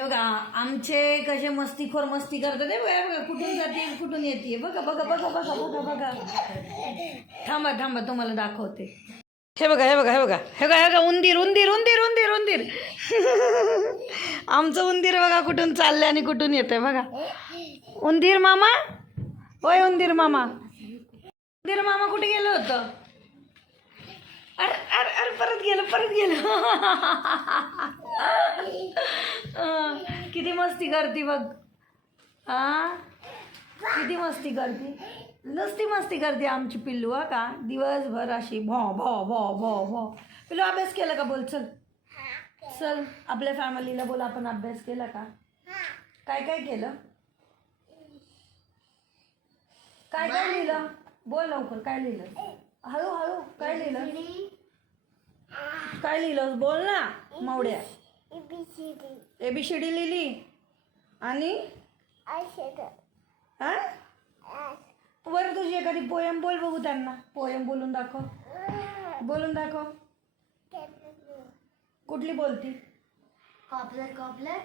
बघा आमचे कसे मस्तीखोर मस्ती करतात बघा कुठून जाते कुठून येते बघा बघा बघा बघा बघा बघा. थांबा थांबा तुम्हाला दाखवते. हे बघा हे बघा हे बघा हे बघा हे बघा उंदीर उंदीर उंदीर उंदीर उंदीर. आमचं उंदीर बघा कुठून चाललंय आणि कुठून येतंय बघा. उंदीर मामा? होय उंदीर मामा. उंदीर मामा कुठे गेलं होतं? अरे अरे अरे परत गेलं परत गेलं. किती मस्ती करते बघ. हा? किती मस्ती करते? नुसती मस्ती करते आमची पिल्लू हा का? दिवसभर अशी भो भो भो भो भो. पिल्लू अभ्यास केला का? बोल चल. चल आपल्या फॅमिलीला बोल आपण अभ्यास केला का? काय काय केलं? काय काय लिहिलं? बोल लवकर काय लिहिलं? हळू हळू काय लिहिलं? काय लिहिलं? बोल ना मावड्या. एबीसीडी लिहिली? आणि? हा? बरं तुझी एखादी पोयम बोल बघू त्यांना. पोयम बोलून दाखव. बोलून दाखव. कुठली बोलती? कॉपलर कॉपलर?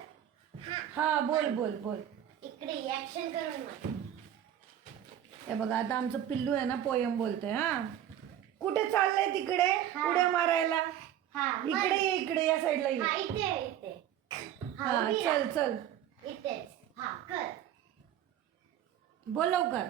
हा. बोल बोल बोल. इकडे ऍक्शन करून हे बघा आता आमचं पिल्लू आहे ना पोयम बोलतोय हा? कुठे चाललंय तिकडे? उड्या मारायला? हा इकडे ये इकडे या साईडला ये. हा इथे इथे. हा हा उभी राहा. चल चल. इथेच. हा कर. बोल लवकर.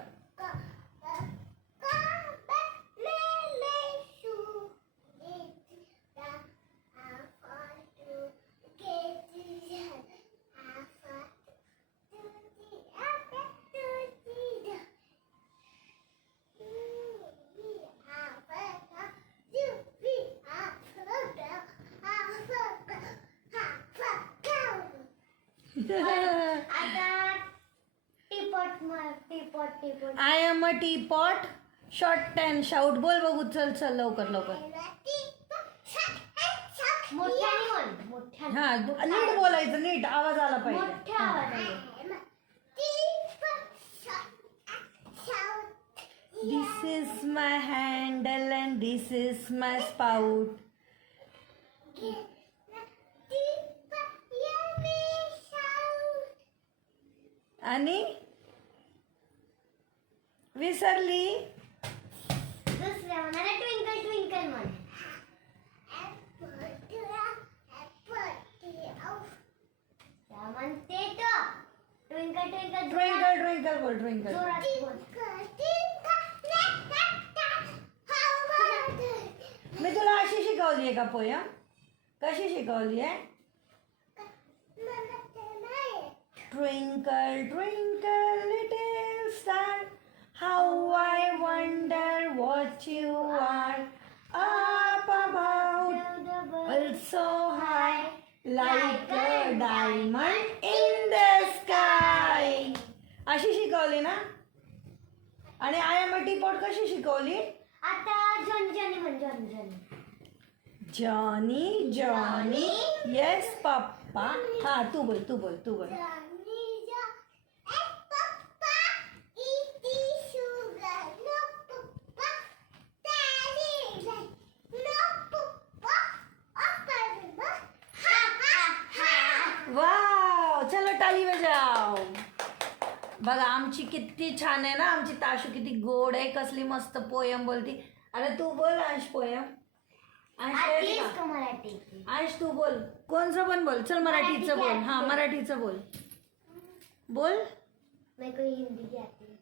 I am a teapot short and shout बोल बघू चल चल लवकर लवकर मोठ्याने बोल हा नीट बोलायचं नीट आवाज आला पाहिजे मोठ्या आवाजाने this is my handle and this is my spout आणि विसरली दुसऱ्या म्हणाला ट्विंकल ट्विंकल म्हण म्हणते तो ट्विंकल ट्विंकल ट्विंकल ट्विंकल बोल ट्विंकल जोरात बोल मी तुला अशी शिकवली आहे का पोया कशी शिकवली आहे Twinkle, twinkle, what you are. Up above, also high, like a diamond in the sky. अशी शिकवली ना? आणि I am a teapot कशी शिकवली? आता जॉनी जॉनी म्हण Johnny Johnny Johnny Johnny yes papa हा तू बोल तू बोल तू बोल. टाळी बजाव. बघा आमची किती छान आहे ना आमची ताशू किती गोड आहे कसली मस्त पोयम बोलती. अरे तू बोल अंश पोयम अंश? मराठी? अंश तू बोल. कोणचं पण बोल. चल मराठीचं बोल. हा मराठीचं बोल. बोल. मेरे को हिंदी की आती है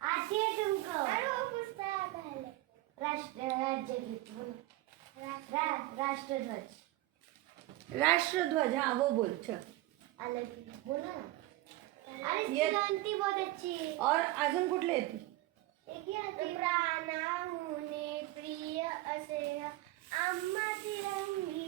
आती है तुमको राष्ट्र राज्यगीत बोलो रा- राष्ट्रध्वज. राष्ट्रध्वज. हा वो बोल. चल. अलग बोलो ना. अरे ये- बहुत अच्छी. और अजून कुठले येते एक ही आती। प्राणाहुने प्रिय असे आम्हा तिरंगी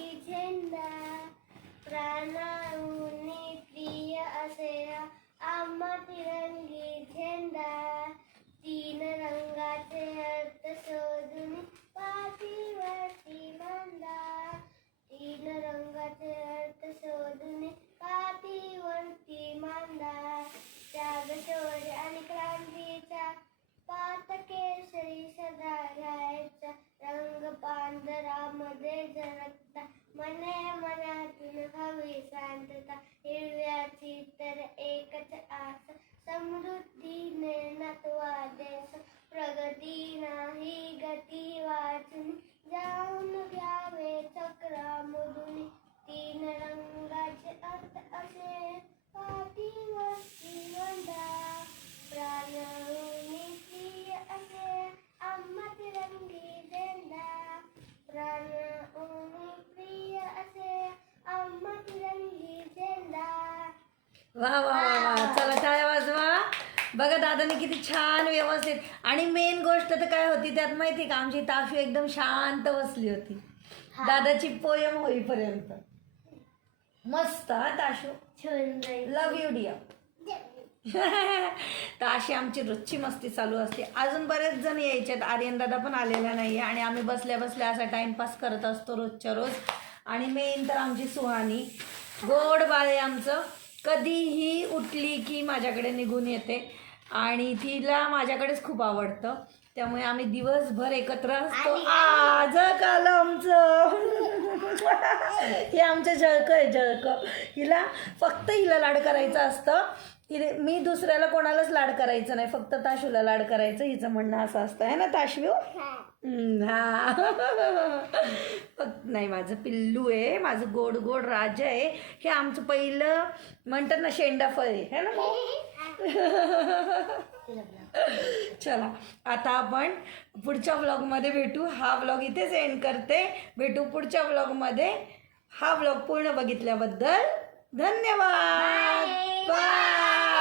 मग पांढरामध्ये झळकता मने मनातून हवी शांतता. हिरव्याची तर एकच आस. समृद्धीने नटवा देश प्रगती बघा दादाने किती छान व्यवस्थित. आणि मेन गोष्ट तर काय होती त्यात माहिती का? आमची ताशू एकदम शांत बसली होती. दादाची पोयम होईपर्यंत. मस्त हा ताशू. लव यू डिअर तर अशी आमची रोजची मस्ती चालू असते. अजून बरेच जण यायच्यात आर्यन दादा पण आलेला नाही आणि आम्ही बसल्या बसल्या असा टाइमपास करत असतो रोजच्या रोज. आणि मेन तर आमची सुहानी. गोड बाळे आमचं. कधीही उठली की माझ्याकडे निघून येते. आणि तिला माझ्याकडेच खूप आवडतं. त्यामुळे आम्ही दिवसभर एकत्र असतो. आज काल आमचं हे आमचं जळकं आहे जळकं. हिला फक्त हिला लाड करायचं असतं. हिने मी दुसऱ्याला कोणालाच लाड करायचं नाही. फक्त ताशूला लाड करायचं. हिचं म्हणणं असं असतं. आहे ना ताशू हम्म, हा. फक्त- नाही माझं पिल्लू आहे. माझं गोड गोड राजा आहे. हे आमचं पहिलं म्हणतात ना शेंडाफळ आहे. है ना? चला आता आपण पुढच्या व्लॉगमध्ये भेटू. हा व्लॉग इथेच एंड करते. भेटू पुढच्या व्लॉगमध्ये हा व्लॉग पूर्ण बघितल्याबद्दल धन्यवाद. बाय